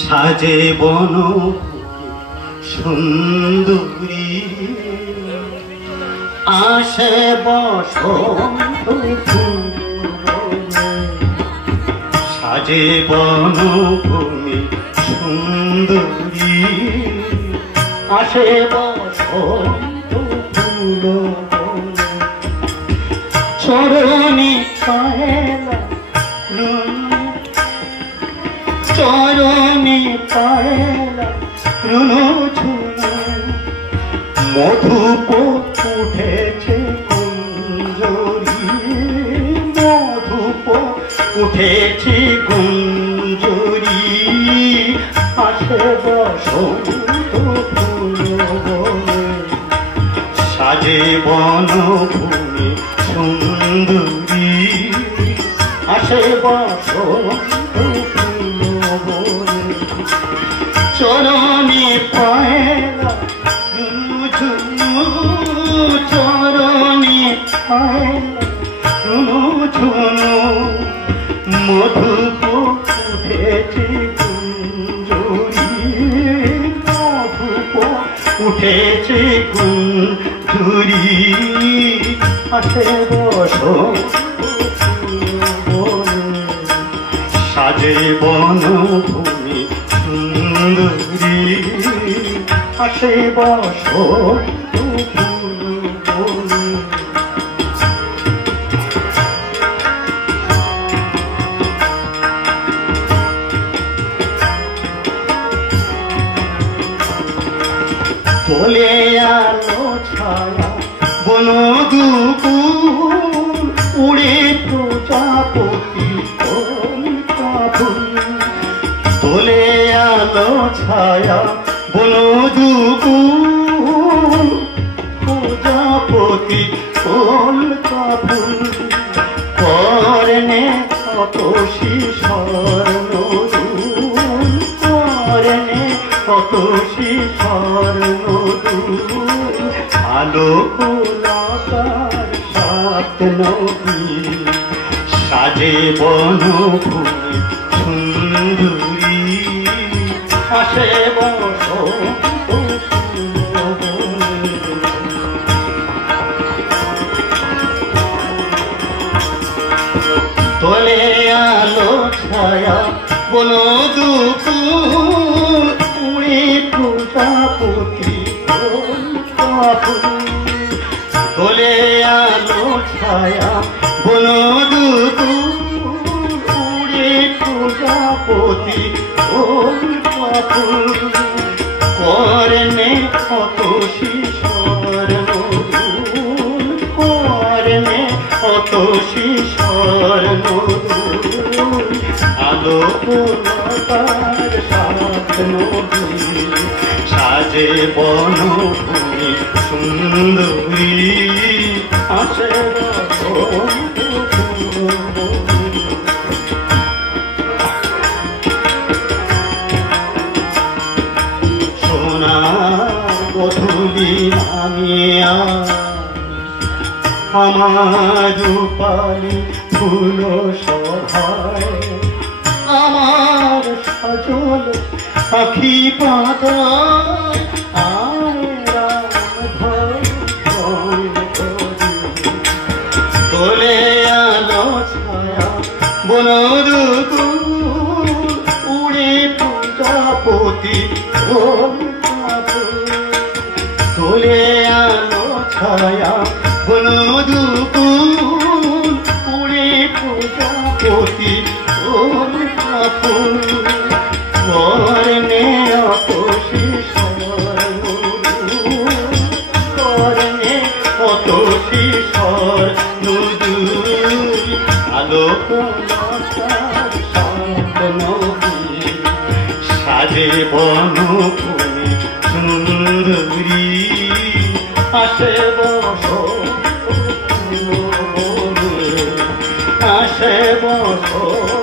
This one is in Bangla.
সাজে বন সুন্দরী আসে বসন্ত সাজে বনভূমি সুন্দরী আসে বসন্ত ফুল চরণে পায়লা চরণে পায়লা রুনু ঝুনু মধুপ উঠেছে গুঞ্জরি মধুপ উঠেছে গুঞ্জরি আসে বসন্ত ফুল সাজে বনভূমি সুন্দরী আসে বসন্ত চরণে পায়লা রুনু ঝুনু চরণে পায়লা রুনু ঝুনু মধুপ উঠেছে গুঞ্জরি মধুপ উঠেছে গুঞ্জরি আসে বসন্ত সাজে বনভূমি সুন্দরী আসে বসন্ত তোলে আলো ছায়া বন দুপুর উড়ে প্রজাপতি তোলে আলো ছায়া বন দুপুর প্রজাপতি কলকা ফুল কর্ণে কত শিশর নদুল কর্ণে কত শিশর নদুল আলো কোলাকার সাত নদী সাজে বনভূমি সুন্দরী আসে বসন্ত তোলে আলো ছায়া বন দুপুর উড়ে প্রজাপতি তোলে আলো ছায়া বন দুপুর উড়ে প্রজাপতি কর্ণে কত শিশর নদুল কর্ণে কত শিশর নদুল আলো কোলাকার সাত নদী সাজে বনভূমি সুন্দরী আসে বসন্ত সোনা গধূলি নামিয়া আমার রূপালি ফুল সভায় আমার সজল আখি পাতায় তোলে আলো ছায়া বন দুপুর উড়ে প্রজাপতি তোলে আলো ছায়া বন দুপুর উড়ে প্রজাপতি কর্ণে অত শিশর কর্ণে অত শিশর নদুল আলো কোলাকার সাত নদী সাজে বনভূমি সুন্দরী আসে বসন্ত আসে বসন্ত